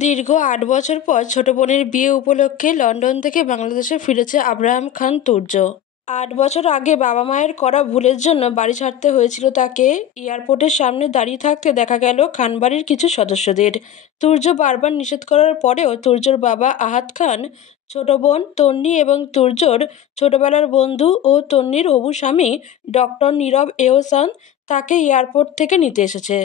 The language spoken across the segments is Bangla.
দীর্ঘ ৮ বছর পর ছোট বোনের বিয়ে উপলক্ষে লন্ডন থেকে বাংলাদেশে ফিরেছে আব্রাহাম খান তুর্য। ৮ বছর আগে বাবা মায়ের করা ভুলের জন্য বাড়ি ছাড়তে হয়েছিল তাকে। এয়ারপোর্টের সামনে দাঁড়িয়ে থাকতে দেখা গেল খানবাড়ির কিছু সদস্যদের। তুর্য বারবার নিষেধ করার পরেও তুর্যর বাবা আহাদ খান, ছোট বোন তন্নি এবং তুর্যর ছোটবেলার বন্ধু ও তন্নির হবু স্বামী ডক্টর নীরব এহসান তাকে এয়ারপোর্ট থেকে নিতে এসেছে।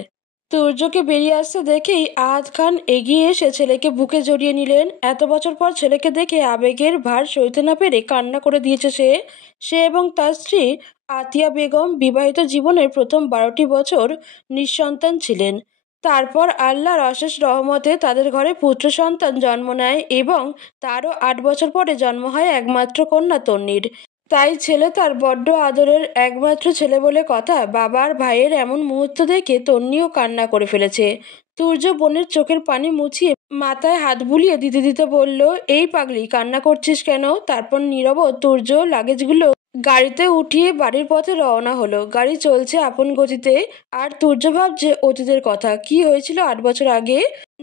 তুর্যকে বেরিয়ে আসতে দেখেই আহাদ খান এগিয়ে এসে ছেলেকে বুকে জড়িয়ে নিলেন। এত বছর পর ছেলেকে দেখে আবেগের ভার সইতে না পেরে কান্না করে দিয়েছে সে। সে এবং তার স্ত্রী আতিয়া বেগম বিবাহিত জীবনের প্রথম 12টি বছর নিঃসন্তান ছিলেন। তারপর আল্লাহর অশেষ রহমতে তাদের ঘরে পুত্র সন্তান জন্ম নেয় এবং তারও 8 বছর পরে জন্ম হয় একমাত্র কন্যা তন্নির। তাই ছেলে তার বড্ড আদরের একমাত্র ছেলে বলে কথা। বাবার ভাইয়ের এমন মুহূর্ত দেখে তন্নিও কান্না করে ফেলেছে। তুর্য বোনের চোখের পানি মুছিয়ে মাথায় হাত বুলিয়ে দিতে দিতে বলল, এই পাগলি, কান্না করছিস কেন? তারপর নীরব তুর্য লাগেজগুলো গাড়িতে উঠিয়ে বাড়ির পথে রওনা হলো। গাড়ি চলছে আপন গতিতে, আর তুর্য ভাবছে অতীতের কথা। কি হয়েছিল 8 বছর আগে?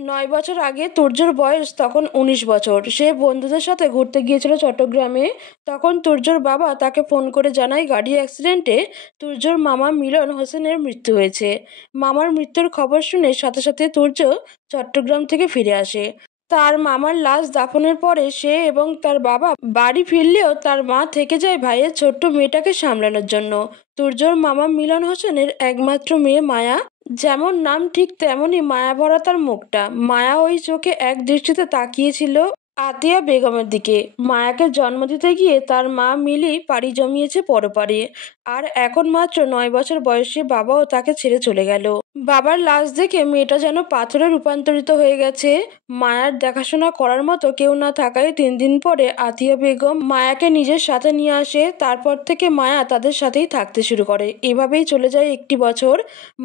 9 বছর আগে তুর্যর বয়স তখন 19 বছর। সে বন্ধুদের সাথে ঘুরতে গিয়েছিল চট্টগ্রামে। তখন তুর্যর বাবা তাকে ফোন করে জানায় গাড়ি অ্যাক্সিডেন্টে তুর্যর মামা মিলন হোসেনের মৃত্যু হয়েছে। মামার মৃত্যুর খবর শুনে সাথে সাথে তুর্য চট্টগ্রাম থেকে ফিরে আসে। তার মামার লাশ দাফনের পরে সে এবং তার বাবা বাড়ি ফিরলেও তার মা থেকে যায় ভাইয়ের ছোট্ট মেয়েটাকে সামলানোর জন্য। তুর্যর মামা মিলন হোসেনের একমাত্র মেয়ে মায়া। যেমন নাম ঠিক তেমনই মায়া ভরা তার মুখটা। মায়া ওই চোখে এক দৃষ্টিতে তাকিয়েছিল আতিয়া বেগমের দিকে। মায়াকে জন্ম দিতে গিয়ে তার মা মিলি পাড়ি জমিয়েছে পরপারে, আর এখন মাত্র 9 বছর বয়সে বাবাও তাকে ছেড়ে চলে গেল। বাবার লাশ দেখে মেয়েটা যেন পাথরে রূপান্তরিত হয়ে গেছে। মায়ার দেখাশোনা করার মতো কেউ না থাকায় 3 দিন পরে আতিয়া বেগম মায়াকে নিজের সাথে নিয়ে আসে। তারপর থেকে মায়া তাদের সাথেই থাকতে শুরু করে। এভাবেই চলে যায় একটি বছর।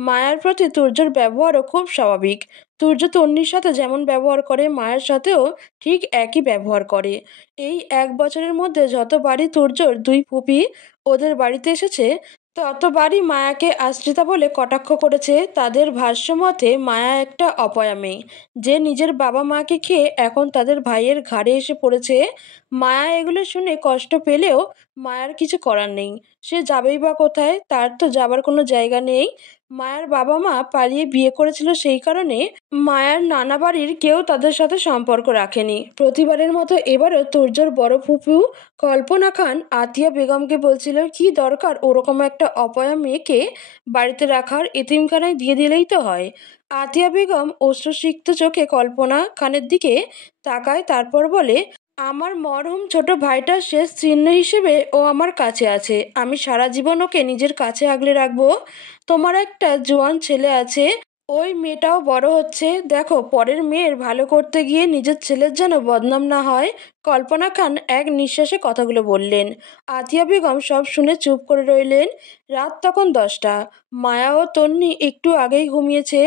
মায়ার প্রতি তুর্যর ব্যবহারও খুব স্বাভাবিক। তুর্য তন্নির সাথে যেমন ব্যবহার করে মায়ের সাথেও ঠিক একই ব্যবহার করে। এই 1 বছরের মধ্যে যতবারই তুর্যর 2 ফুপি ওদের বাড়িতে এসেছে ততবারই মায়াকে আশ্রিতা বলে কটাক্ষ করেছে। তাদের ভাষ্য মতে মায়া একটা অপয়া মেয়ে, যে নিজের বাবা মাকে খেয়ে এখন তাদের ভাইয়ের ঘাড়ে এসে পড়েছে। মায়া এগুলো শুনে কষ্ট পেলেও মায়ার কিছু করার নেই। সে যাবেই বা কোথায়? তার তো যাবার কোনো জায়গা নেই। মায়ার বাবা মা পালিয়ে বিয়ে করেছিল, সেই কারণে মায়ার নানা বাড়ির কেউ তাদের সাথে সম্পর্ক রাখেনি। প্রতিবারের মতো এবারও তুর্যর বড় ফুপু কল্পনা খান আতিয়া বেগমকে বলছিল, কি দরকার ওরকম একটা অপয়া মেয়েকে বাড়িতে রাখার, এতিমখানায় দিয়ে দিলেই তো হয়। আতিয়া বেগম অশ্রুসিক্ত চোখে কল্পনা খানের দিকে তাকায়, তারপর বলে, আমার মরহুম ছোট ভাইটার শেষ চিহ্ন হিসেবে ও আমার কাছে আছে। আমি সারা জীবন ওকে নিজের কাছে আগলে রাখবো। তোমার একটা জোয়ান ছেলে আছে, ওই মেয়েটাও বড় হচ্ছে। দেখো, পরের মেয়ের ভালো করতে গিয়ে নিজের ছেলের যেন বদনাম না হয়। কল্পনা খান এক নিঃশ্বাসে কথাগুলো বললেন। আতিয়া বেগম সব শুনে চুপ করে রইলেন। রাত তখন 10টা। মায়া ও তন্নি একটু আগেই ঘুমিয়েছে।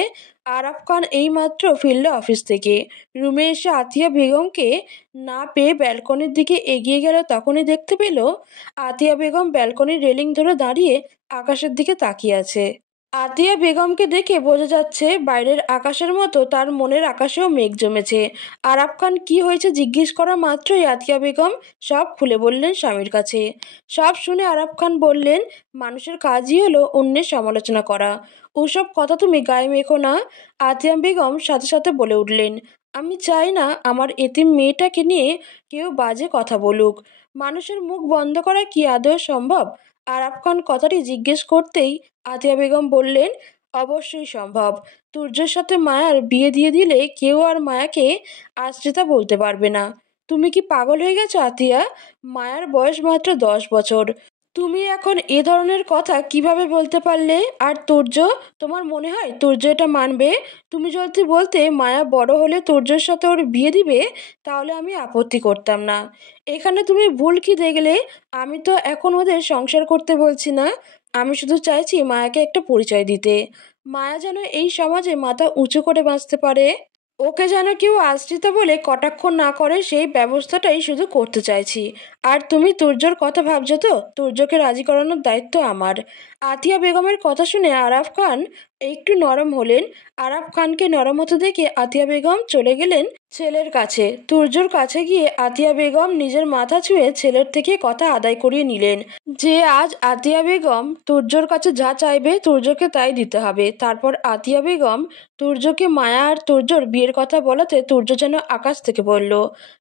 আরাফ খান এইমাত্র ফিরল অফিস থেকে। রুমে এসে আতিয়া বেগমকে না পেয়ে ব্যালকনির দিকে এগিয়ে গেল। তখনই দেখতে পেল আতিয়া বেগম ব্যালকনির রেলিং ধরে দাঁড়িয়ে আকাশের দিকে তাকিয়ে আছে। আতিয়া বেগমকে দেখে বোঝা যাচ্ছে বাইরের আকাশের মতো তার মনের আকাশেও মেঘ জমেছে। আরাফ খান কি হয়েছে জিজ্ঞেস করা মাত্রই আতিয়া বেগম সব খুলে বললেন স্বামীর কাছে। সব শুনে আরাফ খান বললেন, মানুষের কাজই হলো অন্যের সমালোচনা করা। ওসব কথা তুমি গায়ে মেখো না। আতিয়া বেগম সাথে সাথে বলে উঠলেন, আমি চাই না আমার এতিম মেয়েটাকে নিয়ে কেউ বাজে কথা বলুক। মানুষের মুখ বন্ধ করা কি আদৌ সম্ভব? আরাফ খান কথাটি জিজ্ঞেস করতেই আতিয়া বেগম বললেন, অবশ্যই সম্ভব। তুর্যের সাথে মায়ার বিয়ে দিয়ে দিলে কেউ আর মায়াকে আশ্রিতা বলতে পারবে না। তুমি কি পাগল হয়ে গেছো আতিয়া? মায়ার বয়স মাত্র 10 বছর। তুমি এখন এ ধরনের কথা কিভাবে বলতে পারলে? আর তুর্য, তোমার মনে হয় তুর্য এটা মানবে? তুমি যদি বলতে মায়া বড় হলে তুর্যের সাথে ওর বিয়ে দিবে, তাহলে আমি আপত্তি করতাম না। এখানে তুমি ভুল কি দেখলে? আমি তো এখন ওদের সংসার করতে বলছি না। আমি শুধু চাইছি মায়াকে একটা পরিচয় দিতে। মায়া যেন এই সমাজে মাথা উঁচু করে বাঁচতে পারে। ওকে যেন কেউ আশ্রিতা বলে কটাক্ষ না করে সেই ব্যবস্থাটাই শুধু করতে চাইছি। আর তুমি তুর্যর কথা ভাবছো তো? তুর্যকে রাজি করানোর দায়িত্ব আমার। আতিয়া বেগমের কথা শুনে আরাফ খান একটু নরম হলেন। আরাফ খানকে নরম হতে দেখে আতিয়া বেগম চলে গেলেন ছেলের কাছে। তুর্যর কাছে গিয়ে আতিয়া বেগম নিজের মাথা ছুঁয়ে ছেলের থেকে কথা আদায় করিয়ে নিলেন যে আজ আতিয়া বেগম তুর্যর কাছে যা চাইবে তুর্যকে তাই দিতে হবে। তারপর আতিয়া বেগম তুর্যকে মায়া আর তুর্যর বিয়ের কথা বলাতে তুর্য যেন আকাশ থেকে পড়ল।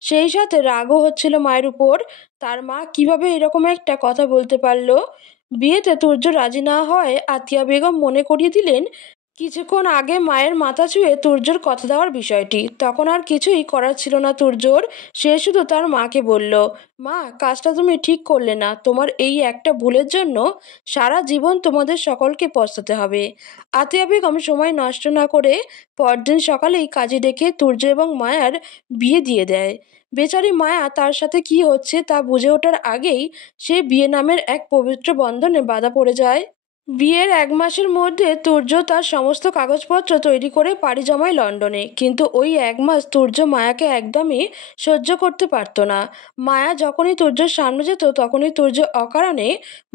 সেই সাথে রাগও হচ্ছিল মায়ের উপর। তার মা কিভাবে এরকম একটা কথা বলতে পারলো। বিয়েতে তুর্য রাজি না হয় আতিয়া বেগম মনে করিয়ে দিলেন কিছুক্ষণ আগে মায়ের মাথা ছুঁয়ে তুর্যর কথা দেওয়ার বিষয়টি। তখন আর কিছুই করার ছিল না তুর্যর। সে শুধু তার মাকে বলল, মা, কাজটা তুমি ঠিক করলে না। তোমার এই একটা ভুলের জন্য সারা জীবন তোমাদের সকলকে পস্তাতে হবে। আতিয়া বেগম সময় নষ্ট না করে পরদিন সকালেই কাজে ডেকে তুর্য এবং মায়ার বিয়ে দিয়ে দেয়। বেচারি মায়া তার সাথে কি হচ্ছে তা বুঝে ওঠার আগেই সে বিয়ে নামের এক পবিত্র বন্ধনে বাধা পড়ে যায়। বিয়ের 1 মাসের মধ্যে তুর্য তার সমস্ত কাগজপত্র তৈরি করে পাড়ি জমায় লন্ডনে। কিন্তু ওই 1 মাস তুর্য মায়াকে একদমই সহ্য করতে পারত না। মায়া যখনই তুর্যর সামনে যেত তখনই তুর্য অকারণে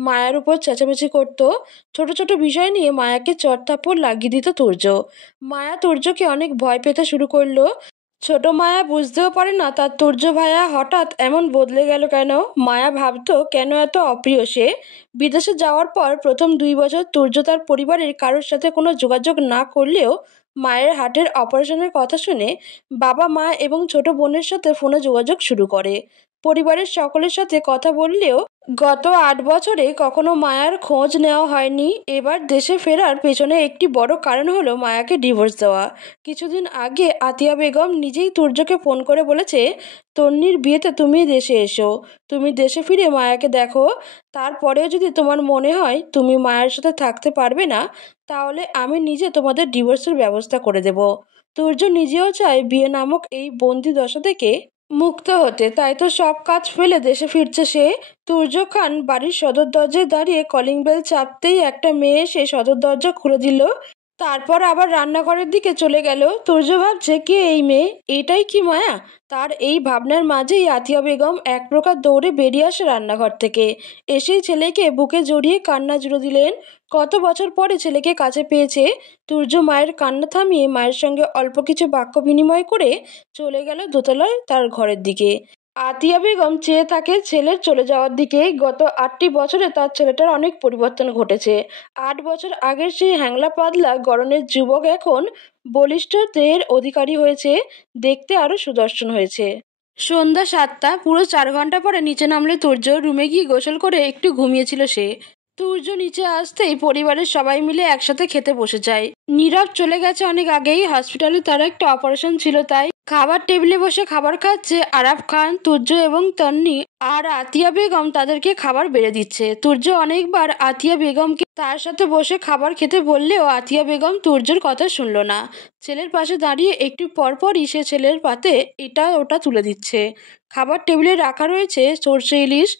মায়ার উপর চেঁচামেচি করত। ছোট ছোট বিষয় নিয়ে মায়াকে চড়-থাপ্পড় লাগিয়ে দিত তুর্য। মায়া তুর্যকে অনেক ভয় পেতে শুরু করলো। ছোট মায়া বুঝতেও পারে না তার তুর্য ভাইয়া হঠাৎ এমন বদলে গেল কেন। মায়া ভাবতো কেন এত অপ্রিয় সে। বিদেশে যাওয়ার পর প্রথম 2 বছর তুর্য তার পরিবারের কারোর সাথে কোনো যোগাযোগ না করলেও মায়ের হার্টের অপারেশনের কথা শুনে বাবা, মা এবং ছোট বোনের সাথে ফোনে যোগাযোগ শুরু করে। পরিবারের সকলের সাথে কথা বললেও গত 8 বছরে কখনো মায়ার খোঁজ নেওয়া হয়নি। এবার দেশে ফেরার পেছনে একটি বড় কারণ হলো মায়াকে ডিভোর্স দেওয়া। কিছুদিন আগে আতিয়া বেগম নিজেই তুর্যকে ফোন করে বলেছে, তন্নির বিয়েতে তুমি দেশে এসো। তুমি দেশে ফিরে মায়াকে দেখো। তারপরেও যদি তোমার মনে হয় তুমি মায়ের সাথে থাকতে পারবে না, তাহলে আমি নিজে তোমাদের ডিভোর্সের ব্যবস্থা করে দেব। তুর্য নিজেও চায় বিয়ে নামক এই বন্দি দশা থেকে মুক্ত হতে, তাই তো সব কাজ ফেলে দেশে ফিরছে সে। তুর্য খান বাড়ির সদর দরজায় দাঁড়িয়ে কলিং বেল চাপতেই একটা মেয়ে এসে সদর দরজা খুলে দিল। তারপর আবার রান্নাঘরের দিকে চলে গেল। তুর্য ভাবছে, কে এই মেয়ে? এটাই কি মায়া? তার এই ভাবনার মাঝেই আতিয়া বেগম এক প্রকার দৌড়ে বেরিয়ে আসে রান্নাঘর থেকে। এসেই ছেলেকে বুকে জড়িয়ে কান্না জুড়ে দিলেন। কত বছর পরে ছেলেকে কাছে পেয়েছে। তুর্য মায়ের কান্না থামিয়ে মায়ের সঙ্গে অল্প কিছু বাক্য বিনিময় করে চলে গেল দোতলায় তার ঘরের দিকে। আতিয়া বেগম চেয়ে থাকে ছেলের চলে যাওয়ার দিকে। গত 8টি বছরে তার ছেলেটার অনেক পরিবর্তন ঘটেছে। 8 বছর আগের সেই হ্যাংলা পাতলা গড়নের যুবক এখন বলিষ্ঠ দেহের অধিকারী হয়েছে, দেখতে আরো সুদর্শন হয়েছে। সন্ধ্যা 7টা, পুরো 4 ঘন্টা পরে নিচে নামলে তুর্য। রুমে গিয়ে গোসল করে একটু ঘুমিয়েছিল সে। তুর্য নিচে আসতেই পরিবারের সবাই মিলে একসাথে খেতে বসে যায়। নীরব চলে গেছে অনেক আগেই, হসপিটালে তার একটা অপারেশন ছিল তাই। খাবার টেবিলে বসে খাবার খাচ্ছে আরাফ খান, তুর্য এবং তন্নি। আর আতিয়া বেগম তাদেরকে খাবার বেড়ে দিচ্ছে। তুর্য অনেকবার আতিয়া বেগমকে তার সাথে বসে খাবার খেতে বললেও আতিয়া বেগম তুর্যর কথা শুনল না। ছেলের পাশে দাঁড়িয়ে একটু পরপরই সে ছেলের পাতে এটা ওটা তুলে দিচ্ছে। খাবার টেবিলে রাখা রয়েছে সর্ষে ইলিশ,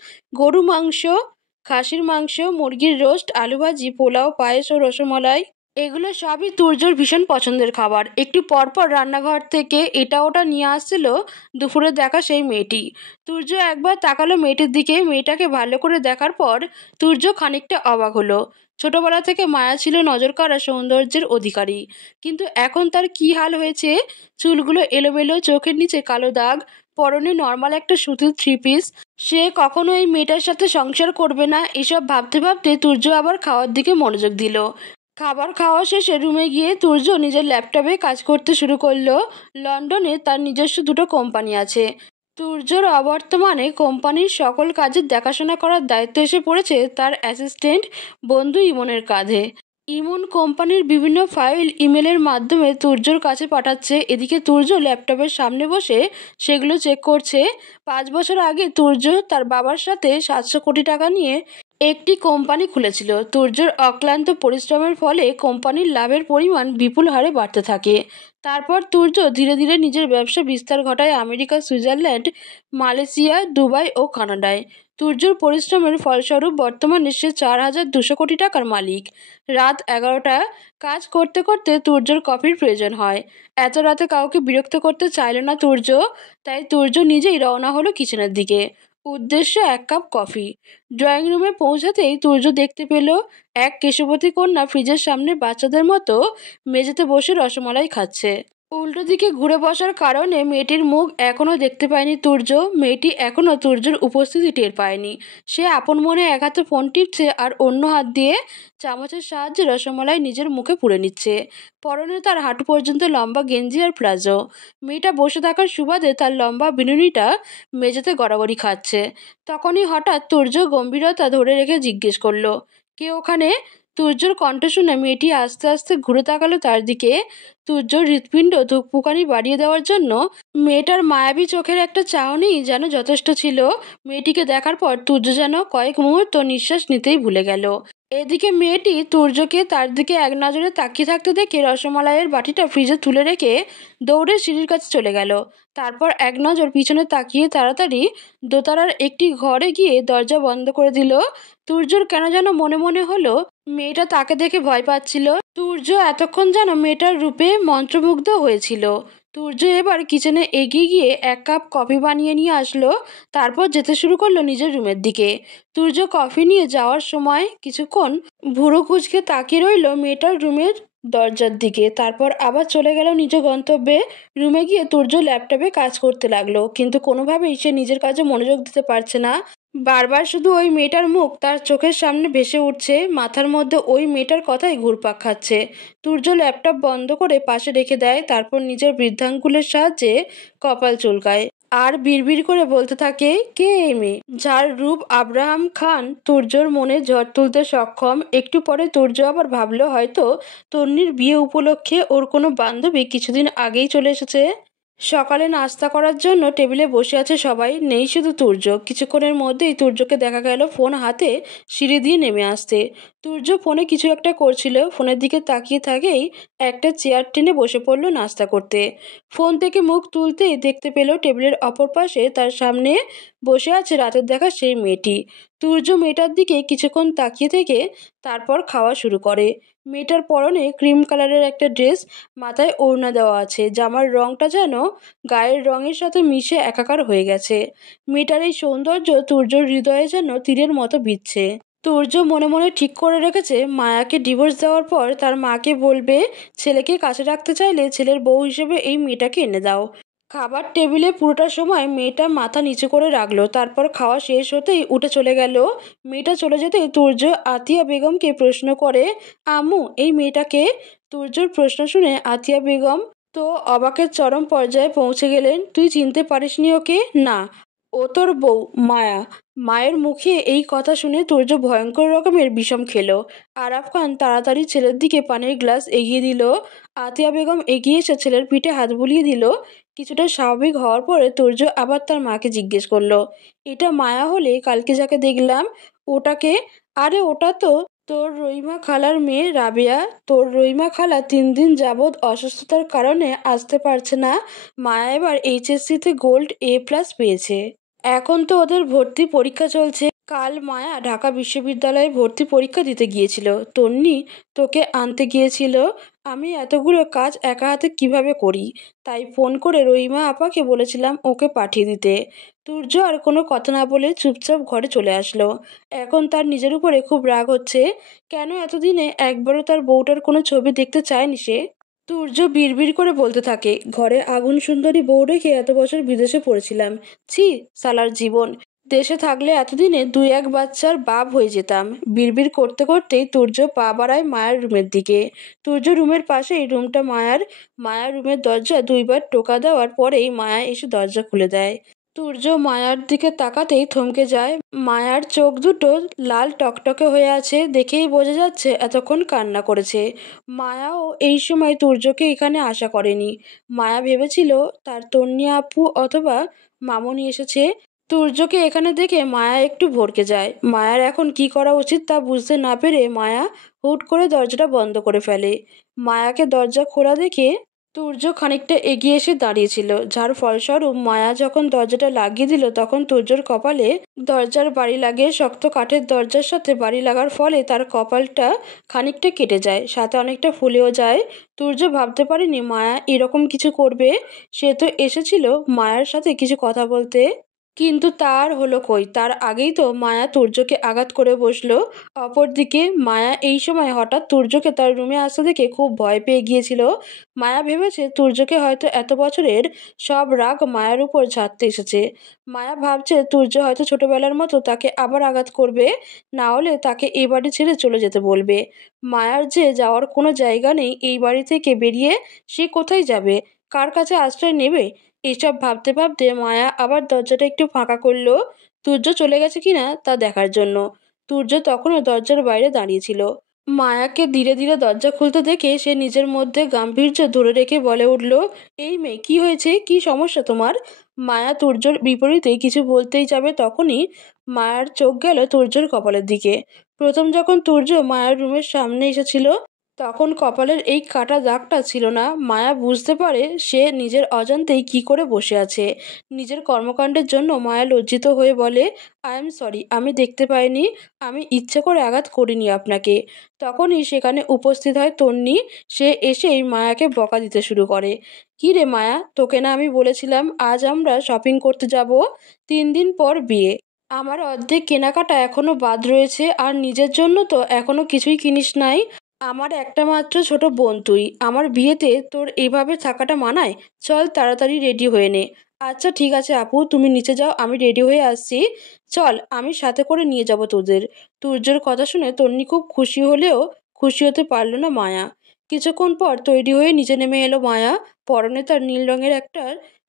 গরু মাংস, খাসির মাংস, মুরগির রোস্ট, আলু ভাজি, পোলাও, পায়েস ও রসমালাই। এগুলো সবই তুর্যর ভীষণ পছন্দের খাবার। একটু পরপর রান্নাঘর থেকে এটা ওটা নিয়ে আসছিল দুপুরে দেখা সেই মেয়েটি। তুর্য একবার তাকালো মেয়েটির দিকে। মেয়েটাকে ভালো করে দেখার পর তুর্য খানিকটা অবাক হলো। ছোটবেলা থেকে মায়া ছিল নজর কাড়া সৌন্দর্যের অধিকারী, কিন্তু এখন তার কি হাল হয়েছে। চুলগুলো এলোমেলো, চোখের নিচে কালো দাগ, পরনে নর্মাল একটা সুতির 3 পিস। সে কখনো এই মেয়েটার সাথে সংসার করবে না। এসব ভাবতে ভাবতে তুর্য আবার খাওয়ার দিকে মনোযোগ দিল। খাবার খাওয়া শেষে রুমে গিয়ে তুর্য নিজের ল্যাপটপে কাজ করতে শুরু করলো। লন্ডনে তার নিজস্ব 2টো কোম্পানি আছে। তুর্যর অবর্তমানে কোম্পানির সকল কাজের দেখাশোনা করার দায়িত্ব এসে পড়েছে তার অ্যাসিস্ট্যান্ট বন্ধু ইমনের কাঁধে। ইমন কোম্পানির বিভিন্ন ফাইল ইমেলের মাধ্যমে তুর্যর কাছে পাঠাচ্ছে। এদিকে তুর্য ল্যাপটপের সামনে বসে সেগুলো চেক করছে। 5 বছর আগে তুর্য তার বাবার সাথে 700 কোটি টাকা নিয়ে একটি কোম্পানি খুলেছিল। তুর্যর অক্লান্ত পরিশ্রমের ফলে কোম্পানির লাভের পরিমাণ বিপুল হারে বাড়তে থাকে। তারপর তুর্য ধীরে ধীরে নিজের ব্যবসা বিস্তার ঘটায় আমেরিকা, সুইজারল্যান্ড, মালয়েশিয়া, দুবাই ও কানাডায়। তুর্যর পরিশ্রমের ফলস্বরূপ বর্তমানে সে 4,200 কোটি টাকার মালিক। রাত 11টা কাজ করতে করতে তুর্যর কফির প্রয়োজন হয়। এত রাতে কাউকে বিরক্ত করতে চাইল না তুর্য, তাই তুর্য নিজেই রওনা হলো কিচেনের দিকে। উদ্দেশ্য 1 কাপ কফি। ড্রয়িং রুমে পৌঁছাতেই তুর্য দেখতে পেল এক কেশবতী কন্যা ফ্রিজের সামনে বাচ্চাদের মতো মেঝেতে বসে রসমালাই খাচ্ছে। উল্টো দিকে ঘুরে বসার কারণে মেয়েটির মুখ এখনো দেখতে পায়নি তুর্য। মেয়েটি এখনো তুর্যর উপস্থিতি টের পায়নি। সে আপন মনে এক হাতে ফোন টিপছে আর অন্য হাত দিয়ে চামচের সাহায্যে রসমালাই নিজের মুখে পুরে নিচ্ছে। পরনে তার হাঁটু পর্যন্ত লম্বা গেঞ্জি আর প্লাজো। মেয়েটা বসে থাকার সুবাদে তার লম্বা বিনুনিটা মেঝেতে গড়াগড়ি খাচ্ছে। তখনই হঠাৎ তুর্য গম্ভীরতা ধরে রেখে জিজ্ঞেস করলো, কে ওখানে? তুর্যর কণ্ঠ শুনে মেয়েটি আস্তে আস্তে ঘুরে তাকালো তার দিকে। তুর্যর হৃৎপিণ্ড ধুকপুকানি বাড়িয়ে দেওয়ার জন্য মেয়েটার মায়াবী চোখের একটা চাহনি যেন যথেষ্ট ছিল। মেয়েটিকে দেখার পর তুর্য যেন কয়েক মুহূর্ত নিঃশ্বাস নিতেই ভুলে গেল। এদিকে মেয়েটি তুর্যকে তার দিকে এক নজরে তাকিয়ে থাকতে দেখে রসমালাইয়ের বাটিটা ফ্রিজে তুলে রেখে দৌড়ে সিঁড়ির কাছে চলে গেল। তারপর এক নজর পিছনে তাকিয়ে তাড়াতাড়ি দোতলার একটি ঘরে গিয়ে দরজা বন্ধ করে দিল। তুর্যর কেন যেন মনে মনে হলো মেয়েটা তাকে দেখে ভয় পাচ্ছিল। তুর্য এতক্ষণ যেন মেয়েটার রূপে মন্ত্রমুগ্ধ হয়েছিল। তুর্য এবার কিচেনে এগিয়ে গিয়ে 1 কাপ কফি বানিয়ে নিয়ে আসলো। তারপর যেতে শুরু করলো নিজের রুমের দিকে। তুর্য কফি নিয়ে যাওয়ার সময় কিছুক্ষণ ভুরু কুঁচকে তাকিয়ে রইল মেয়েটার রুমের দরজার দিকে। তারপর আবার চলে গেল নিজ গন্তব্যে। রুমে গিয়ে তুর্য ল্যাপটপে কাজ করতে লাগলো, কিন্তু কোনোভাবেই সে নিজের কাজে মনোযোগ দিতে পারছে না। বারবার শুধু ওই মেয়েটার মুখ তার চোখের সামনে ভেসে উঠছে, মাথার মধ্যে ওই মেয়েটার কথাই ঘুরপাক খাচ্ছে। তুর্য ল্যাপটপ বন্ধ করে পাশে রেখে দেয়, তারপর নিজের বৃদ্ধাঙ্গুলের সাহায্যে কপাল চুলকায় আর বিড়বিড় করে বলতে থাকে, কে এই মেয়ে যার রূপ আব্রাহাম খান তুর্যর মনে ঝড় তুলতে সক্ষম। একটু পরে তুর্য আবার ভাবলো হয়তো তন্নির বিয়ে উপলক্ষে ওর কোনো বান্ধবী কিছুদিন আগেই চলে এসেছে। সকালে নাস্তা করার জন্য টেবিলে বসে আছে সবাই, নেই শুধু তুর্য। কিছুক্ষণের মধ্যেই তুর্যকে দেখা গেল ফোন হাতে সিঁড়ি দিয়ে নেমে আসতে। তুর্য ফোনে কিছু একটা করছিল, ফোনের দিকে তাকিয়ে থাকেই একটা চেয়ার টেনে বসে পড়লো নাস্তা করতে। ফোন থেকে মুখ তুলতেই দেখতে পেল টেবিলের অপর পাশে তার সামনে বসে আছে রাতের দেখা সেই মেয়েটি। তুর্য মেয়েটার দিকে কিছুক্ষণ তাকিয়ে থেকে তারপর খাওয়া শুরু করে। মেয়েটার পরনে ক্রিম কালারের একটা ড্রেস, মাথায় ওড়না দেওয়া আছে, জামার রংটা যেন গায়ের রঙের সাথে মিশে একাকার হয়ে গেছে। মেয়েটার এই সৌন্দর্য তুর্যর হৃদয়ে যেন তীরের মতো বিচ্ছে। তুর্য মনে মনে ঠিক করে রেখেছে মায়াকে ডিভোর্স দেওয়ার পর তার মাকে বলবে ছেলেকে কাছে রাখতে চাইলে ছেলের বউ হিসেবে এই মেয়েটাকে এনে দাও। খাবার টেবিলে পুরোটা সময় মেয়েটা মাথা নিচু করে রাখলো, তারপর খাওয়া শেষ হতেই উঠে চলে গেল। মেয়েটা চলে যেতেই তুর্য আতিয়া বেগমকে প্রশ্ন করে, আম্মু এই মেয়েটাকে? তুর্যর প্রশ্ন শুনে আতিয়া বেগম তো অবাকের চরম পর্যায়ে পৌঁছে গেলেন। তুই চিনতে পারিসনি ওকে? না, ও তোর বউ মায়া। মায়ের মুখে এই কথা শুনে তুর্য ভয়ঙ্কর রকমের বিষম খেলো। আরাফ খান তাড়াতাড়ি ছেলের দিকে পানির গ্লাস এগিয়ে দিল। আতিয়া বেগম এগিয়ে এসে ছেলের পিঠে হাত বুলিয়ে দিল। কিছুটা স্বাভাবিক হওয়ার পরে তুর্য আবার তার মাকে জিজ্ঞেস করলো, এটা মায়া হলে কালকে যাকে দেখলাম ওটাকে? আরে ওটা তো তোর রহিমা খালার মেয়ে রাবেয়া। তোর রহিমা খালা 3 দিন যাবৎ অসুস্থতার কারণে আসতে পারছে না। মায়া এবার এইচএসসিতে গোল্ড A+ পেয়েছে। এখন তো ওদের ভর্তি পরীক্ষা চলছে। কাল মায়া ঢাকা বিশ্ববিদ্যালয়ে ভর্তি পরীক্ষা দিতে গিয়েছিল। তন্নি তোকে আনতে গিয়েছিল। আমি এতগুলো কাজ একা হাতে কিভাবে করি, তাই ফোন করে রহিমা আপাকে বলেছিলাম ওকে পাঠিয়ে দিতে। তুর্য আর কোনো কথা না বলে চুপচাপ ঘরে চলে আসলো। এখন তার নিজের উপরে খুব রাগ হচ্ছে। কেন এতদিনে একবারও তার বউটার কোনো ছবি দেখতে চায়নি সে? তুর্য বিড়বিড় করে বলতে থাকে, ঘরে আগুন সুন্দরী বউ রেখে এত বছর বিদেশে পড়েছিলাম। ছি, সালার জীবন। দেশে থাকলে এতদিনে 2-1 বাচ্চার বাপ হয়ে যেতাম। বিড়বিড় করতে করতেই তুর্য পা বাড়ায় মায়ের রুমের দিকে। তুর্য রুমের পাশেই রুমটা মায়ার। মায়ার রুমের দরজা 2বার টোকা দেওয়ার পরেই মায়া এসে দরজা খুলে দেয়। তুর্য মায়ার দিকে তাকাতেই থমকে যায়। মায়ার চোখ দুটো লাল টকটকে হয়ে আছে, দেখেই বোঝা যাচ্ছে এতক্ষণ কান্না করেছে। মায়াও এই সময় তুর্যকে এখানে আশা করেনি। মায়া ভেবেছিল তার তন্নি আপু অথবা মামনি এসেছে। তুর্যকে এখানে দেখে মায়া একটু ভড়কে যায়। মায়ার এখন কি করা উচিত তা বুঝতে না পেরে মায়া হুট করে দরজাটা বন্ধ করে ফেলে। মায়াকে দরজা খোলা দেখে তুর্য খানিকটা এগিয়ে এসে দাঁড়িয়েছিল, যার ফলস্বরূপ মায়া যখন দরজাটা লাগিয়ে দিল তখন তুর্যর কপালে দরজার বাড়ি লাগে। শক্ত কাঠের দরজার সাথে বাড়ি লাগার ফলে তার কপালটা খানিকটা কেটে যায়, সাথে অনেকটা ফুলেও যায়। তুর্য ভাবতে পারেনি মায়া এরকম কিছু করবে। সে তো এসেছিল মায়ার সাথে কিছু কথা বলতে, কিন্তু তার হলো কই, তার আগেই তো মায়া তুর্যকে আঘাত করে বসলো। অপরদিকে মায়া এই সময় হঠাৎ তুর্যকে তার রুমে আসতে দেখে খুব ভয় পেয়ে গিয়েছিল। মায়া ভেবেছে তুর্যকে হয়তো এত বছরের সব রাগ মায়ার উপর ঝাড়তে এসেছে। মায়া ভাবছে তুর্য হয়তো ছোটবেলার মতো তাকে আবার আঘাত করবে, না হলে তাকে এই বাড়ি ছেড়ে চলে যেতে বলবে। মায়ার যে যাওয়ার কোনো জায়গা নেই, এই বাড়ি থেকে বেরিয়ে সে কোথায় যাবে, কার কাছে আশ্রয় নেবে? এসব ভাবতে ভাবতে মায়া আবার দরজাটা একটু ফাঁকা করলো, তুর্য চলে গেছে কিনা তা দেখার জন্য। তুর্য তখনও দরজার বাইরে দাঁড়িয়েছিল। মায়াকে ধীরে ধীরে দরজা খুলতে দেখে সে নিজের মধ্যে গাম্ভীর্য ধরে রেখে বলে উঠল, এই মেয়ে, কি হয়েছে, কি সমস্যা তোমার? মায়া তুর্যর বিপরীতে কিছু বলতেই যাবে, তখনই মায়ার চোখ গেল তুর্যর কপালের দিকে। প্রথম যখন তুর্য মায়ার রুমের সামনে এসেছিল তখন কপালের এই কাটা দাগটা ছিল না। মায়া বুঝতে পারে সে নিজের অজান্তেই কি করে বসে আছে। নিজের কর্মকাণ্ডের জন্য মায়া লজ্জিত হয়ে বলে, আই এম সরি, আমি দেখতে পাইনি, আমি ইচ্ছে করে আঘাত করিনি আপনাকে। তখনই সেখানে উপস্থিত হয় তন্নি। সে এসেই মায়াকে বকা দিতে শুরু করে, কি রে মায়া, তোকে না আমি বলেছিলাম আজ আমরা শপিং করতে যাব, 3 দিন পর বিয়ে, আমার অর্ধেক কেনাকাটা এখনো বাদ রয়েছে, আর নিজের জন্য তো এখনো কিছুই কিনিস নাই। আমার একটা মাত্র ছোট বোন তুই, আমার বিয়েতে তোর এভাবে থাকাটা মানায়? চল তাড়াতাড়ি রেডি হয়ে নে। আচ্ছা ঠিক আছে আপু, তুমি নিচে যাও, আমি রেডি হয়ে আসছি। চল, আমি সাথে করে নিয়ে যাব তোদের। তুর্যর কথা শুনে তন্নি খুব খুশি হলেও খুশি হতে পারল না মায়া। কিছুক্ষণ পর তৈরি হয়ে নিচে নেমে এলো মায়া। পরনে তার নীল রঙের একটা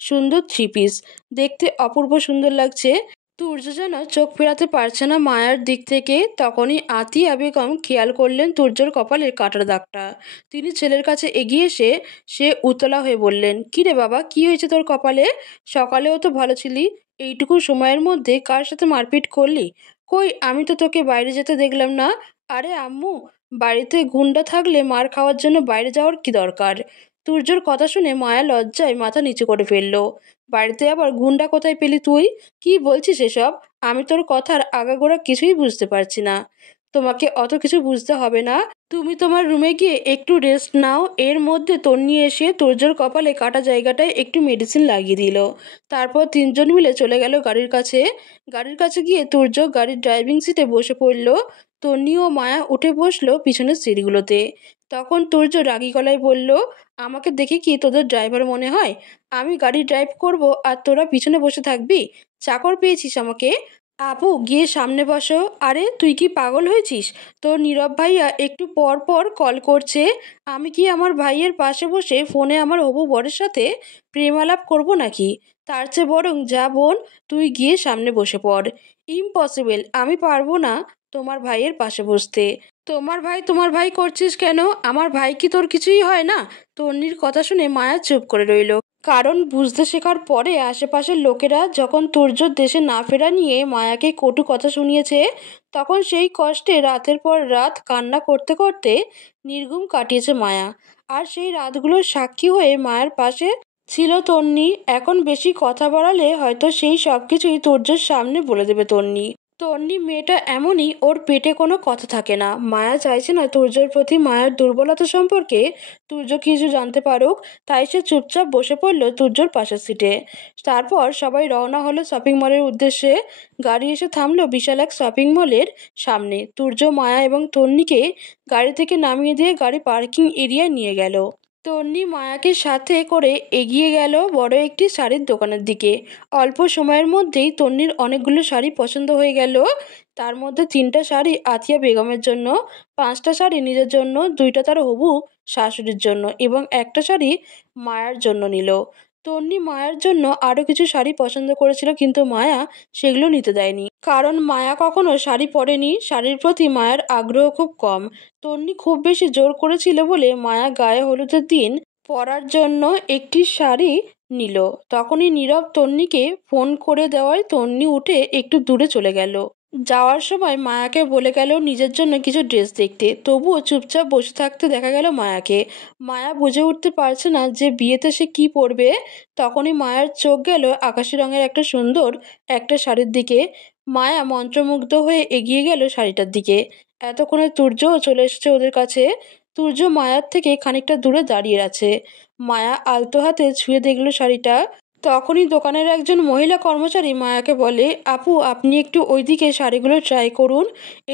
সুন্দর 3 পিস, দেখতে অপূর্ব সুন্দর লাগছে। তুর্য যেন চোখ ফেরাতে পারছে না মায়ার দিক থেকে। তখনই আতিয়া বেগম খেয়াল করলেন তুর্যর কপালের কাটার দাগটা। তিনি ছেলের কাছে এগিয়ে এসে সে উতলা হয়ে বললেন, কি রে বাবা, কি হয়েছে তোর কপালে? সকালেও তো ভালো ছিলি, এইটুকু সময়ের মধ্যে কার সাথে মারপিট করলি? কই, আমি তো তোকে বাইরে যেতে দেখলাম না। আরে আম্মু, বাড়িতে গুন্ডা থাকলে মার খাওয়ার জন্য বাইরে যাওয়ার কি দরকার? তুর্যর কথা শুনে মায়া লজ্জায় মাথা নিচু করে ফেললো। বাড়িতে আবার গুন্ডা কোথায় পেলি তুই? কি বলছিস এসব? আমি তোর কথার আগাগোড়া কিছুই বুঝতে পারছি না। তোমাকে অত কিছু বুঝতে হবে না, তুমি তোমার রুমে গিয়ে একটু রেস্ট নাও। এর মধ্যে তন্নি এসে তুর্যর কপালে কাটা জায়গাটায় একটু মেডিসিন লাগিয়ে দিল। তারপর 3জন মিলে চলে গেল গাড়ির কাছে। গাড়ির কাছে গিয়ে তুর্য গাড়ির ড্রাইভিং সিটে বসে পড়ল। তন্নি ও মায়া উঠে বসলো পিছনের সিটগুলোতে। তখন তুর্য রাগী গলায় বলল, আমাকে দেখে কি তোদের ড্রাইভার মনে হয়? আমি গাড়ি ড্রাইভ করব আর তোরা পিছনে বসে থাকবি? চাকর পেয়েছিস আমাকে? আপু, গিয়ে সামনে বসো। আরে তুই কি পাগল হয়েছিস? তোর নীরব ভাইয়া একটু পর পর কল করছে, আমি কি আমার ভাইয়ের পাশে বসে ফোনে আমার হবু বরের সাথে প্রেম আলাপ করবো নাকি? তার চেয়ে বরং যা বোন, তুই গিয়ে সামনে বসে পড়। ইম্পসিবল, আমি পারবো না তোমার ভাইয়ের পাশে বসতে। তোমার ভাই করছিস কেন? আমার ভাই কি তোর কিছুই হয় না? তন্নির কথা শুনে মায়া চুপ করে রইল। কারণ বুঝতে শেখার পরে আশেপাশের লোকেরা যখন তুর্যর দেশে না ফেরা নিয়ে মায়াকে কটু কথা শুনিয়েছে, তখন সেই কষ্টে রাতের পর রাত কান্না করতে করতে নির্ঘুম কাটিয়েছে মায়া। আর সেই রাতগুলোর সাক্ষী হয়ে মায়ের পাশে ছিল তন্নি। এখন বেশি কথা বাড়ালে হয়তো সেই সব কিছুই তুর্যর সামনে বলে দেবে তন্নি। তন্নি মেয়েটা এমনই, ওর পেটে কোনো কথা থাকে না। মায়া চাইছে না তুর্যর প্রতি মায়ের দুর্বলতা সম্পর্কে তুর্য কিছু জানতে পারুক, তাই সে চুপচাপ বসে পড়ল তুর্যর পাশের সিটে। তারপর সবাই রওনা হলো শপিং মলের উদ্দেশ্যে। গাড়ি এসে থামলো বিশাল এক শপিং মলের সামনে। তুর্য মায়া এবং তন্নিকে গাড়ি থেকে নামিয়ে দিয়ে গাড়ি পার্কিং এরিয়ায় নিয়ে গেল। তন্নি মায়াকে সাথে করে এগিয়ে গেল বড় একটি শাড়ির দোকানের দিকে। অল্প সময়ের মধ্যেই তন্নির অনেকগুলো শাড়ি পছন্দ হয়ে গেল। তার মধ্যে 3টা শাড়ি আতিয়া বেগমের জন্য, 5টা শাড়ি নিজের জন্য, 2টা তার হবু শাশুড়ির জন্য এবং একটা শাড়ি মায়ার জন্য নিল। তন্নি মায়ার জন্য আরও কিছু শাড়ি পছন্দ করেছিল, কিন্তু মায়া সেগুলো নিতে দেয়নি, কারণ মায়া কখনো শাড়ি পরেনি। শাড়ির প্রতি মায়ের আগ্রহ খুব কম। তন্নি খুব বেশি জোর করেছিল বলে মায়া গায়ে হলুদের দিন পরার জন্য একটি শাড়ি নিল। তখনই নীরব তন্নিকে ফোন করে দেওয়ায় তন্নি উঠে একটু দূরে চলে গেল। যাওয়ার সময় মায়াকে বলে গেল নিজের জন্য কিছু ড্রেস দেখতে, তবুও চুপচাপ বসে থাকতে দেখা গেল মায়াকে। মায়া বুঝে উঠতে পারছে না যে বিয়েতে সে কি পরবে। তখনই মায়ার চোখ গেল আকাশি রঙের একটা সুন্দর একটা শাড়ির দিকে। মায়া মন্ত্রমুগ্ধ হয়ে এগিয়ে গেল শাড়িটার দিকে। এতক্ষণে তুর্যও চলে এসেছে ওদের কাছে। তুর্য মায়ার থেকে খানিকটা দূরে দাঁড়িয়ে আছে। মায়া আলতো হাতে ছুঁয়ে দেখল শাড়িটা। তখনই দোকানের একজন মহিলা কর্মচারী মায়াকে বলে, আপু আপনি একটু ওইদিকে শাড়িগুলো ট্রাই করুন,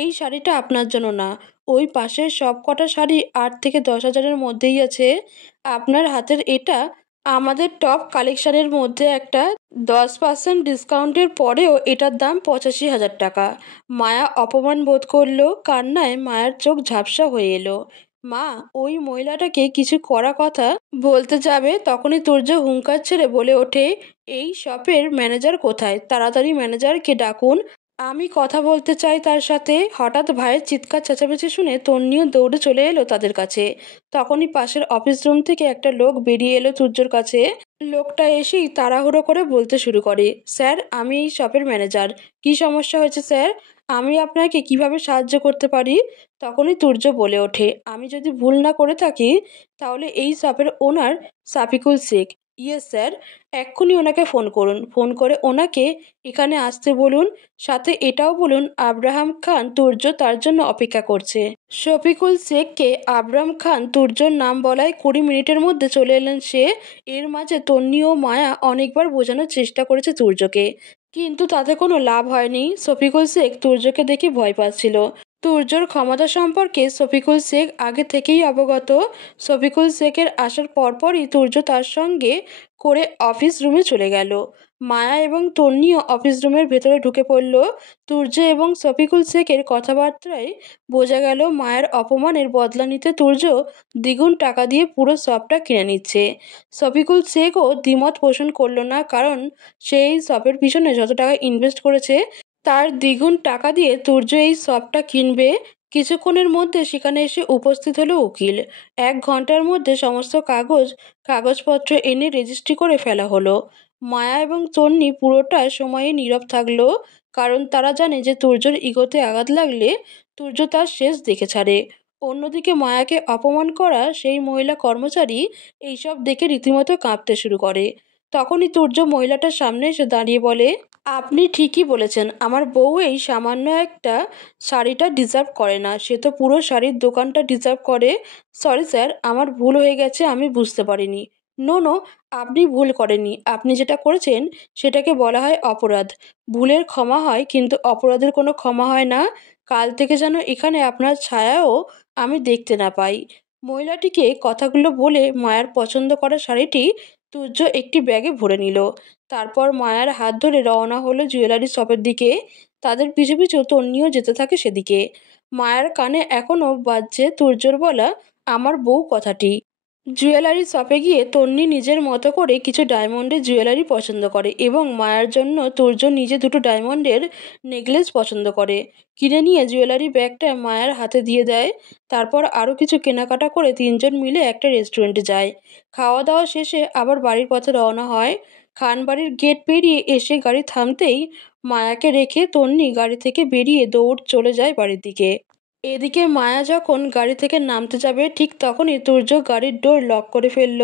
এই শাড়িটা আপনার জন্য না, ওই পাশের সব কটা শাড়ি 8 থেকে 10 হাজারের মধ্যেই আছে, আপনার হাতের এটা আমাদের টপ কালেকশনের মধ্যে একটা। 10% ডিসকাউন্টের পরেও এটার দাম 85,000 টাকা। মায়া অপমান বোধ করলো, কান্নায় মায়ের চোখ ঝাপসা হয়ে এলো। মা ওই মহিলাটাকে কিছু করা কথা বলতে যাবে, তখনই তুর্য হুংকার ছেড়ে বলে ওঠে, এই শপের ম্যানেজার কোথায়, তাড়াতাড়ি ম্যানেজারকে ডাকুন, আমি কথা বলতে চাই তার সাথে। হঠাৎ ভাইয়ের চিৎকার চেঁচামেচি শুনে তন্নিও দৌড়ে চলে এলো তাদের কাছে। তখনই পাশের অফিস রুম থেকে একটা লোক বেরিয়ে এলো তুর্যর কাছে। লোকটা এসেই তাড়াহুড়ো করে বলতে শুরু করে, স্যার আমি এই শপের ম্যানেজার। কি সমস্যা হয়েছে স্যার, আমি আপনাকে কিভাবে সাহায্য করতে পারি? তখনই তুর্য বলে ওঠে, আমি যদি ভুল না করে থাকি তাহলে এই শপের ওনার সাফিকুল শেখ। ইয়েস স্যার, এক্ষুনি ওনাকে ফোন করুন, ফোন করে ওনাকে এখানে আসতে বলুন, সাথে এটাও বলুন আব্রাহাম খান তুর্য তার জন্য অপেক্ষা করছে। শফিকুল শেখকে আব্রাহাম খান তুর্যর নাম বলায় 20 মিনিটের মধ্যে চলে এলেন সে। এর মাঝে তন্নি ও মায়া অনেকবার বোঝানোর চেষ্টা করেছে তুর্যকে, কিন্তু তাতে কোনো লাভ হয়নি। শফিকুল শেখ তুর্যকে দেখে ভয় পাচ্ছিল। তুর্যর ক্ষমতা সম্পর্কে শফিকুল শেখ আগে থেকেই অবগত। শফিকুল শেখের আসার পরপরই তুর্য তার সঙ্গে করে অফিস রুমে চলে গেল। মায়া এবং তন্নিও অফিস রুমের ভেতরে ঢুকে পড়ল। তুর্য এবং শফিকুল শেখের কথাবার্তায় বোঝা গেল মায়ের অপমানের বদলা নিতে তুর্য দ্বিগুণ টাকা দিয়ে পুরো শপটা কিনে নিচ্ছে। শফিকুল শেখও দ্বিমত পোষণ করল না, কারণ সে এই শপের পিছনে যত টাকা ইনভেস্ট করেছে তার দ্বিগুণ টাকা দিয়ে তুর্য এই শপটা কিনবে। কিছুক্ষণের মধ্যে সেখানে এসে উপস্থিত হলো উকিল। 1 ঘন্টার মধ্যে সমস্ত কাগজপত্র এনে রেজিস্ট্রি করে ফেলা হলো। মায়া এবং তন্নি পুরোটা সময়ে নীরব থাকলো, কারণ তারা জানে যে তুর্যর ইগোতে আঘাত লাগলে তুর্য তার শেষ দেখে ছাড়ে। অন্যদিকে মায়াকে অপমান করা সেই মহিলা কর্মচারী এইসব দেখে রীতিমতো কাঁপতে শুরু করে। তখনই তুর্য মহিলাটার সামনে এসে দাঁড়িয়ে বলে, আপনি ঠিকই বলেছেন, আমার বউ এই সামান্য একটা শাড়িটা ডিজার্ভ করে না, সে তো পুরো শাড়ির দোকানটা ডিজার্ভ করে। সরি স্যার, আমার ভুল হয়ে গেছে, আমি বুঝতে পারিনি। নো নো, আপনি ভুল করেননি, আপনি যেটা করেছেন সেটাকে বলা হয় অপরাধ। ভুলের ক্ষমা হয় কিন্তু অপরাধের কোনো ক্ষমা হয় না। কাল থেকে যেন এখানে আপনার ছায়াও আমি দেখতে না পাই। মহিলাটিকে কথাগুলো বলে মায়ের পছন্দ করা শাড়িটি তুর্য একটি ব্যাগে ভরে নিল। তারপর মায়ার হাত ধরে রওনা হলো জুয়েলারি শপের দিকে। তাদের পিছু পিছু তন্নিও যেতে থাকে সেদিকে। মায়ার কানে এখনও বাজছে তুর্যর বলা আমার বউ কথাটি। জুয়েলারি শপে গিয়ে তন্নি নিজের মতো করে কিছু ডায়মন্ডের জুয়েলারি পছন্দ করে এবং মায়ার জন্য তুর্য নিজে দুটো ডায়মন্ডের নেকলেস পছন্দ করে। কিনে নিয়ে জুয়েলারি ব্যাগটা মায়ার হাতে দিয়ে দেয়। তারপর আরও কিছু কেনাকাটা করে তিনজন মিলে একটা রেস্টুরেন্টে যায়। খাওয়া দাওয়া শেষে আবার বাড়ির পথে রওনা হয়। খানবাড়ির গেট পেরিয়ে এসে গাড়ি থামতেই মায়াকে রেখে তন্নি গাড়ি থেকে বেরিয়ে দৌড় চলে যায় বাড়ির দিকে। এদিকে মায়া যখন গাড়ি থেকে নামতে যাবে ঠিক তখনই তুর্য গাড়ির ডোর লক করে ফেলল।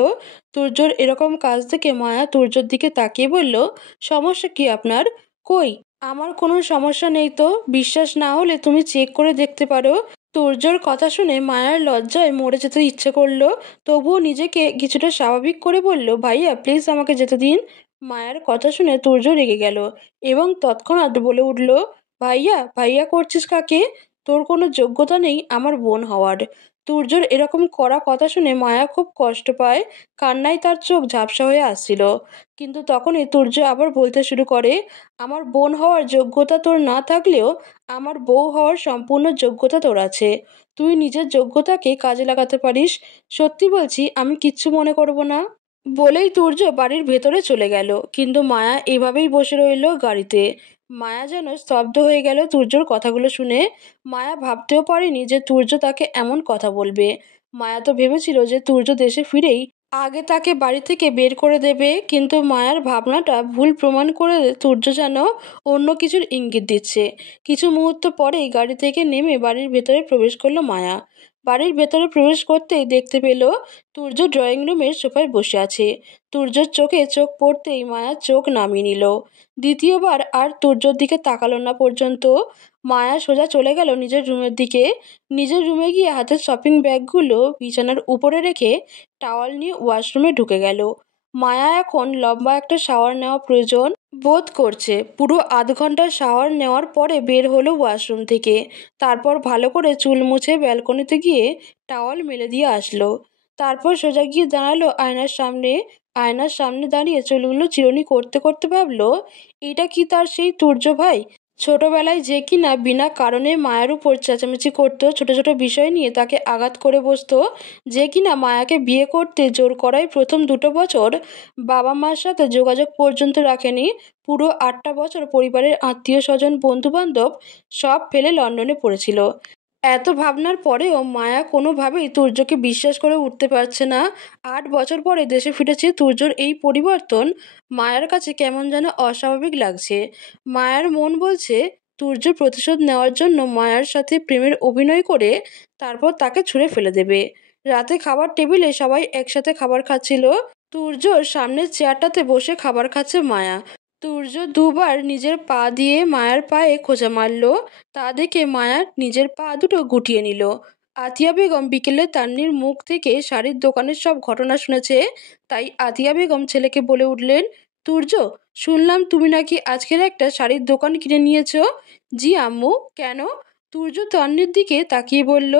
তুর্যর এরকম কাজ দেখে মায়া তুর্যর দিকে তাকিয়ে বলল, সমস্যা কি আপনার? কই, আমার কোনো সমস্যা নেই তো, বিশ্বাস না হলে তুমি চেক করে দেখতে পারো। তুর্যর কথা শুনে মায়ার লজ্জায় মরে যেতে ইচ্ছে করলো, তবুও নিজেকে কিছুটা স্বাভাবিক করে বলল, ভাইয়া প্লিজ আমাকে যেতে দিন। মায়ের কথা শুনে তুর্য রেগে গেল এবং তৎক্ষণাৎ বলে উঠল, ভাইয়া ভাইয়া করছিস কাকে? তোর কোনো যোগ্যতা নেই আমার বোন হওয়ার। তুর্যর এরকম কড়া কথা শুনে মায়া খুব কষ্ট পায়, কান্নায় তার চোখ ঝাপসা হয়ে আসছিল। কিন্তু তখনই তুর্য আবার বলতে শুরু করে, আমার বোন হওয়ার যোগ্যতা তোর না থাকলেও আমার বউ হওয়ার সম্পূর্ণ যোগ্যতা তোর আছে। তুই নিজের যোগ্যতাকে কাজে লাগাতে পারিস। সত্যি বলছি, আমি কিচ্ছু মনে করব না। বলেই তুর্য বাড়ির ভেতরে চলে গেল, কিন্তু মায়া এভাবেই বসে রইল গাড়িতে। মায়া যেন স্তব্ধ হয়ে গেল তুর্যর কথাগুলো শুনে। মায়া ভাবতেও পারেনি যে তুর্য তাকে এমন কথা বলবে। মায়া তো ভেবেছিল যে তুর্য দেশে ফিরেই আগে তাকে বাড়ি থেকে বের করে দেবে, কিন্তু মায়ার ভাবনাটা ভুল প্রমাণ করে তুর্য যেন অন্য কিছুর ইঙ্গিত দিচ্ছে। কিছু মুহূর্ত পরেই গাড়ি থেকে নেমে বাড়ির ভেতরে প্রবেশ করলো মায়া। বাড়ির ভেতরে প্রবেশ করতেই দেখতে পেল তুর্য ড্রয়িং রুমের সোফায় বসে আছে। তুর্যর চোখে চোখ পড়তেই মায়া চোখ নামিয়ে নিল। দ্বিতীয়বার আর তুর্যর দিকে তাকালো না পর্যন্ত। মায়া সোজা চলে গেল নিজের রুমের দিকে। নিজের রুমে গিয়ে হাতের শপিং ব্যাগগুলো বিছানার উপরে রেখে টাওয়াল নিয়ে ওয়াশরুমে ঢুকে গেল। মায়া এখন লম্বা একটা শাওয়ার নেওয়া প্রয়োজন বোধ করছে। পুরো আধ ঘন্টার শাওয়ার নেওয়ার পরে বের হলো ওয়াশরুম থেকে। তারপর ভালো করে চুল মুছে ব্যালকনিতে গিয়ে টাওয়াল মেলে দিয়ে আসলো। তারপর সোজা গিয়ে দাঁড়ালো আয়নার সামনে। আয়নার সামনে দাঁড়িয়ে চুলগুলো চিরুনি করতে করতে ভাবলো, এটা কি তার সেই তুর্য ভাই, ছোটবেলায় যে কিনা বিনা কারণে মায়ের উপর চেঁচামেচি করতো, ছোট ছোট বিষয় নিয়ে তাকে আঘাত করে বসতো, যে কিনা মায়াকে বিয়ে করতে জোর করায় প্রথম 2 বছর বাবা মার সাথে যোগাযোগ পর্যন্ত রাখেনি। পুরো 8টা বছর পরিবারের আত্মীয় স্বজন বন্ধু বান্ধব সব ফেলে লন্ডনে পড়েছিল। এত ভাবনার পরেও মায়া কোনোভাবেই তুর্যকে বিশ্বাস করে উঠতে পারছে না। 8 বছর পরে দেশে ফিরেছে তুর্যর এই পরিবর্তন মায়ার কাছে কেমন যেন অস্বাভাবিক লাগছে। মায়ার মন বলছে তুর্য প্রতিশোধ নেওয়ার জন্য মায়ার সাথে প্রেমের অভিনয় করে তারপর তাকে ছুঁড়ে ফেলে দেবে। রাতে খাবার টেবিলে সবাই একসাথে খাবার খাচ্ছিল। তুর্যর সামনের চেয়ারটাতে বসে খাবার খাচ্ছে মায়া। তুর্য দুবার নিজের পা দিয়ে মায়ার পায়ে খোঁচা মারল। তা দেখে মায়া নিজের পা দুটো গুটিয়ে নিল। আতিয়া বেগম বিকেলে তান্নির মুখ থেকে শাড়ির দোকানের সব ঘটনা শুনেছে। তাই আতিয়া বেগম ছেলেকে বলে উঠলেন, তুর্য, শুনলাম তুমি নাকি আজকের একটা শাড়ির দোকান কিনে নিয়েছো। জি আম্মু, কেন? তুর্য তান্নির দিকে তাকিয়ে বলল,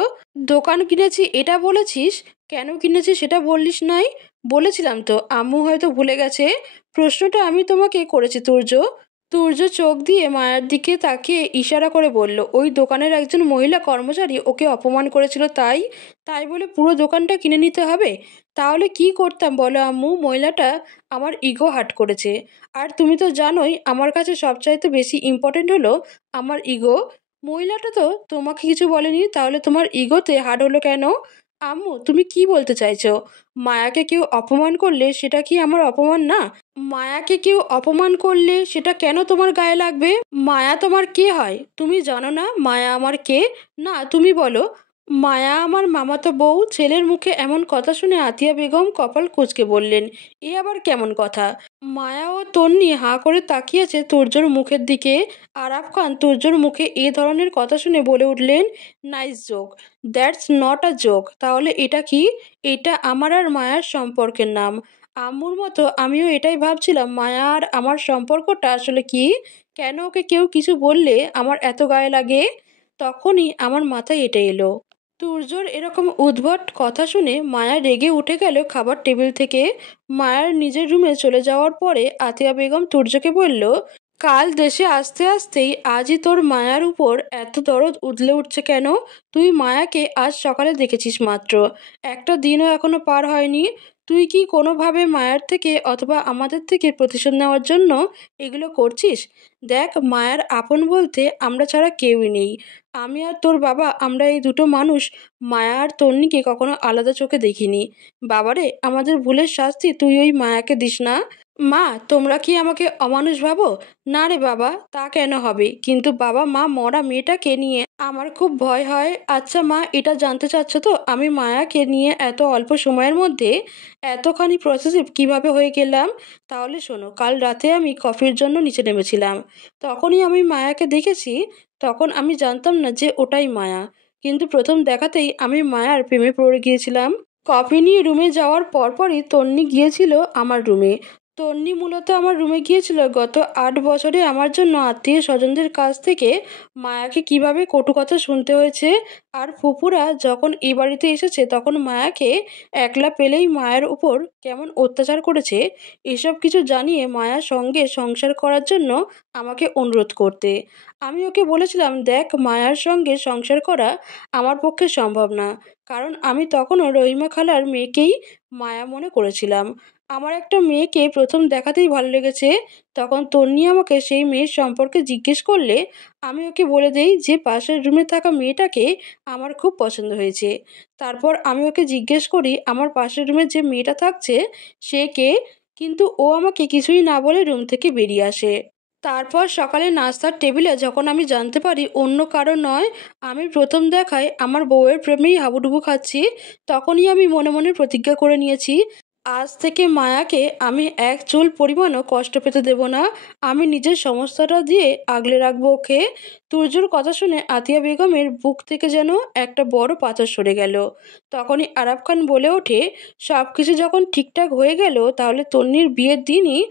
দোকান কিনেছি এটা বলেছিস, কেন কিনেছি সেটা বললিস নাই? বলেছিলাম তো, আম্মু হয়তো ভুলে গেছে। প্রশ্নটা আমি তোমাকে করেছি তুর্য। তুর্য চোখ দিয়ে মায়ার দিকে তাকিয়ে ইশারা করে বলল, ওই দোকানের একজন মহিলা কর্মচারী ওকে অপমান করেছিল, তাই তাই বলে পুরো দোকানটা কিনে নিতে হবে? তাহলে কি করতাম বলো আম্মু, মহিলাটা আমার ইগো হার্ট করেছে। আর তুমি তো জানোই আমার কাছে সবচাইতে বেশি ইম্পর্টেন্ট হলো আমার ইগো। মহিলাটা তো তোমাকে কিছু বলেনি, তাহলে তোমার ইগোতে হার্ট হলো কেন? আম্মু, তুমি কি বলতে চাইছো? মায়াকে কেউ অপমান করলে সেটা কি আমার অপমান না? মায়াকে কেউ অপমান করলে সেটা কেন তোমার গায়ে লাগবে? মায়া তোমার কে হয় তুমি জানো না? মায়া আমার কে? না, তুমি বলো। মায়া আমার মামাতো বউ। ছেলের মুখে এমন কথা শুনে আতিয়া বেগম কপাল কুঁচকে বললেন, এ আবার কেমন কথা? মায়া ও তন্নি হাঁ করে তাকিয়েছে তুর্যর মুখের দিকে। আরাফ খান তুর্যর মুখে এ ধরনের কথা শুনে বলে উঠলেন, nice joke. That's not a joke. তাহলে এটা কি? এটা আমার আর মায়ার সম্পর্কের নাম। আম্মুর মতো আমিও এটাই ভাবছিলাম, মায়া আর আমার সম্পর্কটা আসলে কি। কেন ওকে কেউ কিছু বললে আমার এত গায়ে লাগে? তখনই আমার মাথায় এটা এলো। তুর্যর এরকম উদ্ভট কথা শুনে মায়া রেগে উঠে গেল খাবার টেবিল থেকে। মায়ার নিজের রুমে চলে যাওয়ার পরে আতিয়া বেগম তুর্যকে বলল, কাল দেশে আসতে আসতেই আজই তোর মায়ার উপর এত দরদ উদলে উঠছে কেন? তুই মায়াকে আজ সকালে দেখেছিস মাত্র, একটা দিনও এখনো পার হয়নি। তুই কি কোনোভাবে মায়ার থেকে অথবা আমাদের থেকে প্রতিশোধ নেওয়ার জন্য এগুলো করছিস? দেখ, মায়ার আপন বলতে আমরা ছাড়া কেউই নেই। আমি আর তোর বাবা, আমরা এই দুটো মানুষ মায়া আর তন্নিকে কখনো আলাদা চোখে দেখিনি। বাবারে, আমাদের ভুলের শাস্তি তুই ওই মায়াকে দিস না। মা, তোমরা কি আমাকে অমানুষ ভাবো? না রে বাবা, তা কেন হবে? কিন্তু বাবা মা মরা মেয়েটাকে নিয়ে আমার খুব ভয় হয়। আচ্ছা মা, এটা জানতে চাচ্ছ তো আমি মায়াকে নিয়ে এত অল্প সময়ের মধ্যে এতখানি পসেসিভ কিভাবে হয়ে গেলাম? তাহলে শোনো, কাল রাতে আমি কফির জন্য নিচে নেমেছিলাম। তখনই আমি মায়াকে দেখেছি। তখন আমি জানতাম না যে ওটাই মায়া, কিন্তু প্রথম দেখাতেই আমি মায়ার প্রেমে পড়ে গিয়েছিলাম। কফি নিয়ে রুমে যাওয়ার পরপরই তন্নি গিয়েছিল আমার রুমে। তন্নি মূলত আমার রুমে গিয়েছিল গত 8 বছরে আমার জন্য আত্মীয় স্বজনদের কাছ থেকে মায়াকে কিভাবে কটু কথা শুনতে হয়েছে। আর ফুপুরা যখন এই বাড়িতে এসেছে তখন মায়াকে একলা পেলেই মায়ের উপর কেমন অত্যাচার করেছে, এসব কিছু জানিয়ে মায়ার সঙ্গে সংসার করার জন্য আমাকে অনুরোধ করতে। আমি ওকে বলেছিলাম, দেখ, মায়ার সঙ্গে সংসার করা আমার পক্ষে সম্ভব না, কারণ আমি তখনও রহিমা খালার মেয়েকেই মায়া মনে করেছিলাম। আমার একটা মেয়েকে প্রথম দেখাতেই ভালো লেগেছে। তখন তন্নি আমাকে সেই মেয়ের সম্পর্কে জিজ্ঞেস করলে আমি ওকে বলে দেই যে পাশের রুমে থাকা মেয়েটাকে আমার খুব পছন্দ হয়েছে। তারপর আমি ওকে জিজ্ঞেস করি আমার পাশের রুমে যে মেয়েটা থাকছে সে কে, কিন্তু ও আমাকে কিছুই না বলে রুম থেকে বেরিয়ে আসে। তারপর সকালে নাস্তার টেবিলে যখন আমি জানতে পারি অন্য কারো নয়, আমি প্রথম দেখায় আমার বউয়ের প্রেমেই হাবুডুবু খাচ্ছি, তখনই আমি মনে মনে প্রতিজ্ঞা করে নিয়েছি আজ থেকে মায়াকে আমি এক চুল পরিমাণও কষ্ট পেতে দেব না। আমি নিজের সমস্তটা দিয়ে আগলে রাখবো ওকে। তুর্যর কথা শুনে আতিয়া বেগমের বুক থেকে যেন একটা বড় পাথর সরে গেল। তখনই আরাফ খান বলে ওঠে, সব কিছু যখন ঠিকঠাক হয়ে গেল তাহলে তন্নির বিয়ের দিনই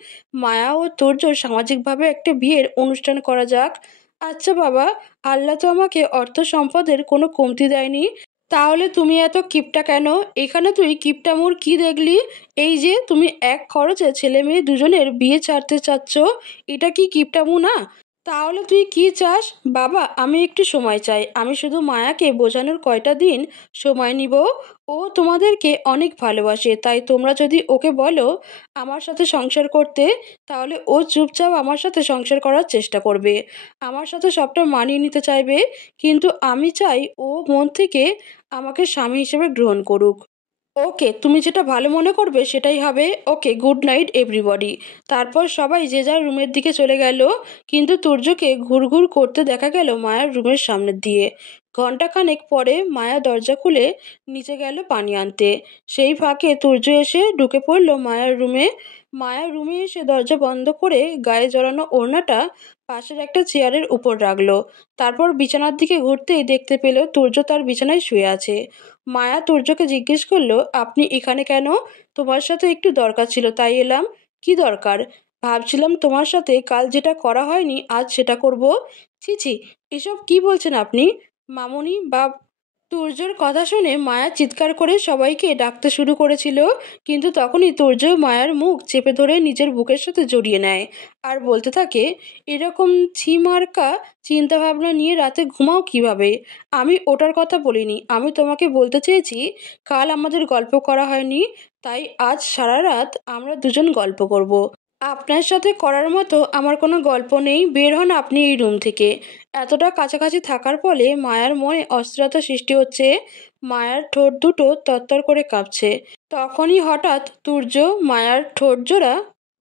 মায়া ও তুর্যর সামাজিকভাবে একটা বিয়ের অনুষ্ঠান করা যাক। আচ্ছা বাবা, আল্লাহ তো আমাকে অর্থ সম্পদের কোনো কমতি দেয়নি, তাহলে তুমি এত কিপটা কেন? এখানে তুই কিপটামোর কি দেখলি? এই যে তুমি এক খরচে ছেলে মেয়ে দুজনের বিয়ে ছাড়তে চাচ্ছ, এটা কি কিপটামো না? তাহলে তুই কি চাস? বাবা, আমি একটু সময় চাই। আমি শুধু মায়াকে বোঝানোর কয়টা দিন সময় নিব। ও তোমাদেরকে অনেক ভালোবাসে, তাই তোমরা যদি ওকে বলো আমার সাথে সংসার করতে, তাহলে ও চুপচাপ আমার সাথে সংসার করার চেষ্টা করবে, আমার সাথে সবটা মানিয়ে নিতে চাইবে। কিন্তু আমি চাই ও মন থেকে আমাকে স্বামী হিসেবে গ্রহণ করুক। ওকে, তুমি যেটা ভালো মনে করবে সেটাই হবে। ওকে, গুড নাইট এভরিবডি। তারপর সবাই যে যার রুমের দিকে চলে গেল, কিন্তু তুর্যকে ঘুরঘুর করতে দেখা গেল মায়ার রুমের সামনের দিয়ে। ঘণ্টাখানেক পরে মায়া দরজা খুলে নিচে গেল পানি আনতে। সেই ফাঁকে তুর্য এসে ঢুকে পড়ল মায়ার রুমে। মায়ার রুমে এসে দরজা বন্ধ করে গায়ে জড়ানো ওড়নাটা পাশের একটা চেয়ারের উপর রাখলো। তারপর বিছানার দিকে ঘুরতেই দেখতে পেল তুর্য তার বিছানায় শুয়ে আছে। মায়া তুর্যকে জিজ্ঞেস করলো, আপনি এখানে কেন? তোমার সাথে একটু দরকার ছিল, তাই এলাম। কি দরকার? ভাবছিলাম তোমার সাথে কাল যেটা করা হয়নি আজ সেটা করব। ছি ছি, এসব কি বলছেন আপনি মামুনি বা? তুর্যর কথা শুনে মায়া চিৎকার করে সবাইকে ডাকতে শুরু করেছিল, কিন্তু তখনই তুর্য মায়ার মুখ চেপে ধরে নিজের বুকের সাথে জড়িয়ে নেয় আর বলতে থাকে, এরকম ছিমার্কা চিন্তাভাবনা নিয়ে রাতে ঘুমাও কিভাবে? আমি ওটার কথা বলিনি, আমি তোমাকে বলতে চেয়েছি কাল আমাদের গল্প করা হয়নি, তাই আজ সারা রাত আমরা দুজন গল্প করব। আপনার সাথে করার মতো আমার কোনো গল্প নেই, বের হন আপনি এই রুম থেকে। এতটা কাছাকাছি থাকার ফলে মায়ার মনে অস্থিরতা সৃষ্টি হচ্ছে। মায়ার ঠোঁট দুটো তরতর করে কাঁপছে। তখনই হঠাৎ তুর্য মায়ার ঠোঁট জোড়া